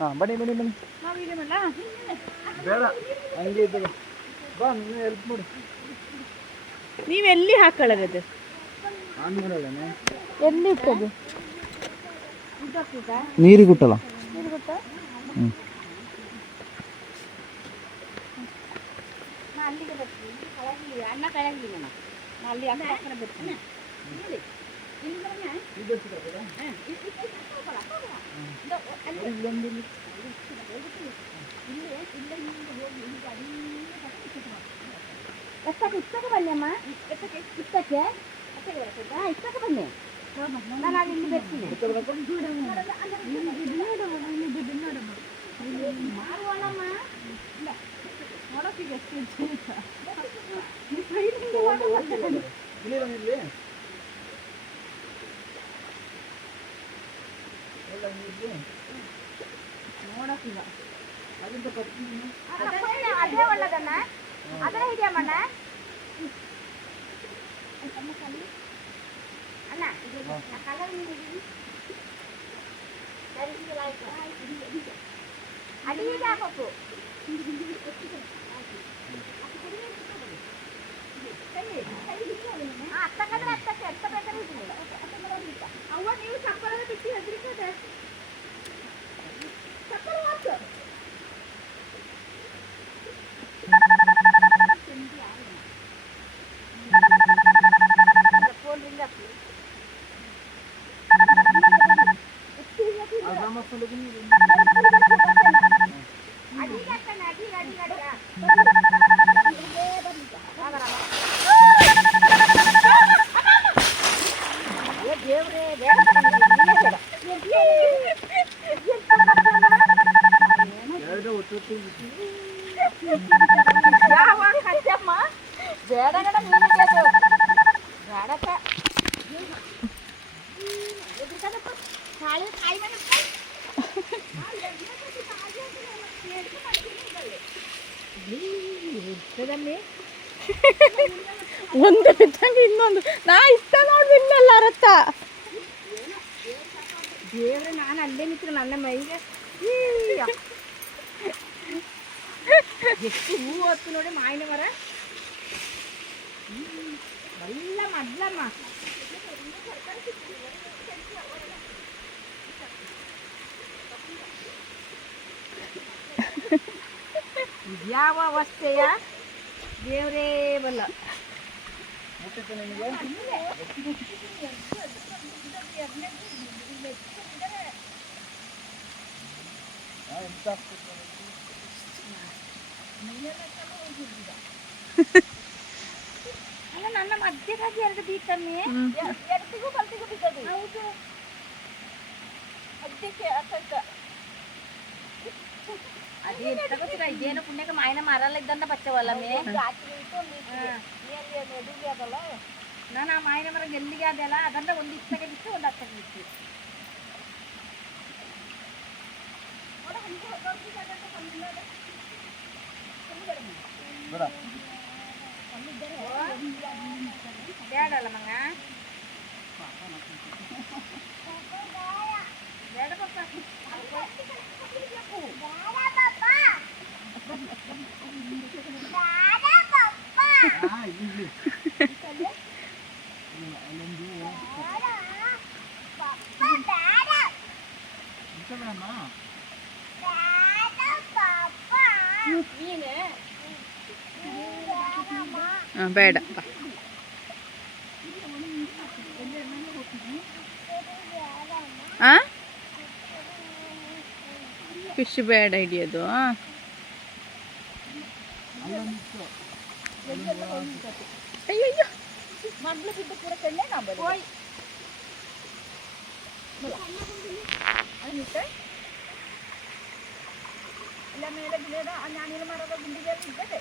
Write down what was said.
ಹಾಂ ಬನ್ನಿ ಬನ್ನಿ ಬನ್ನಿ. ಬೇಡ ಹಂಗೆ ಇದ್ದಾಗ ಬಾ ನೀನು ಹೆಲ್ಪ್ ಮಾಡು. ನೀವೆಲ್ಲಿ ಹಾಕೊಳ್ಳೋದು? ಆನ್ಮೇಲೆ ಎಲ್ಲಿ ಇಟ್ಟದು? ನೀರಿಗೆ ಗುಟ್ಟಲ್ಲ. ಹ್ಞೂ ಅಲ್ಲಿಗೆ ಬರ್ತೀನಿ. ಅನ್ನ ಕೆಳಗಿಲ್ಲ ನಾನು ಅಲ್ಲಿ ಅಕ್ಕ ಬರ್ತೀನಿ. ಇಷ್ಟಕ್ಕೆ ಬನ್ನಿ ಅಮ್ಮ. ಇಷ್ಟಕ್ಕೆ ಇಷ್ಟಕ್ಕೆ ಬನ್ನಿ. ನಾನು ಇಲ್ಲಿ ಬರ್ತೀನಿ. ಮಾರುವಲ್ಲಮ್ಮ ನೋಡೋಕ್ಕಿಗೆ ಎಷ್ಟು ನೋಡಕ್ಕಿಲ್ಲ. ಅದೇ ಒಳ್ಳದನ್ನ ಅದರ ಹಿಡಿಯಮ್ಮಣ್ಣ. ಅಣ್ಣ ಕಲರ್ ಅಡಿಗೆ ಹಾಕಬೇಕು. ಅತ್ತಕ್ಕಂದ್ರೆ ಅತ್ತಕ್ಕೆ ಎತ್ತ ಬೇಕಾದ್ರೆ ಅವ್ವ ನೀವು ಚಪ್ಪಲ ಬಿಟ್ಟು ಹೆದರಿಕದೆ ಚಪ್ಪಲ ಹಾಕು. ಫೋನ್ ರಿಂಗ್ ಹಾಕಿ ಅಡಿಗೆ ಹಾಕಣ್ಣ. ಅಡಿಗೆ ಅಡಿಗೆ ಅಡಿಗೆ ದೇವ್ರೇ ಯಾವ ಕಚ್ಚಮ್ಮ ಬೇಡಗಡ ನೀನಿಗೆ ಬೇಡಕ್ಕ ಕಾಯಿ ಕಾಯಿ ಮನೆ ಒಂದು ಬಿಟ್ಟಂಗೆ ಇನ್ನೊಂದು ನಾ ಇಷ್ಟ ನೋಡ್ಬಿನ್ನಲ್ಲ ರಥ ದೇವ್ರೆ. ನಾನು ಅಲ್ಲೇ ನಿಂತ್ರು ನನ್ನ ಮೈಗೆ ಎಷ್ಟು ಹೂವು ಹೊತ್ತು ನೋಡಿ ಮಾವಿನ ಮರ ಎಲ್ಲ ಮದ್ಲಮ್ಮ. ಯಾವ ಅವಸ್ಥೆಯ ದೇವ್ರೇ ಬಲ್ಲ. ಅಲ್ಲ ನನ್ನ ಮಧ್ಯದಾಗಿ ಎರಡು ಬೀಟಮ್ಮಿ ಎಡ್ತಿಗೂ ಕಲ್ತಿಗೂ ಬಿದ್ದದು. ಹೌದು ಮಧ್ಯಕ್ಕೆ ಅರ್ಥ ಅದೇ ತಗೋತೀರ. ಇದೇನು ಪುಣ್ಯಕ್ಕೆ ಮಾಯನ ಮಾರಲ್ಲ ಇದ್ದಂತ ಬಚ್ಚವಲ್ಲ ಮೇ ಅದಲ್ಲ. ನಾನು ಆ ಮಾಯನ ಮರ ಎಲ್ಲಿಗೆ ಅದೆಲ್ಲ ಅದನ್ನ ಒಂದು ಇಷ್ಟಕ್ಕೆ ಬಿಟ್ಟು ಒಂದು ಹತ್ತಕ್ಕೆ ಬಿಟ್ಟು ಬೇಡಲ್ಲ ಮಂಗ ಬೇಡ ಪಪ್ಪ. ಬೇಡ ಫಿಶ್ ಬೇಡ ಹಿಡಿಯೋದು. ಅಯ್ಯಯ್ಯೋ ಮಗ್ಳು ಬಿದ್ದು ಪೂರ ಚೆನ್ನೆ ನಾ ಬರೋಯ್ ಎಲ್ಲ ಮೇಲೆ ಗಿಡದ ನಾನಿಲ್ಲ ಮರದ ಗುಂಡಿಗೆ ಇದ್ದದೆ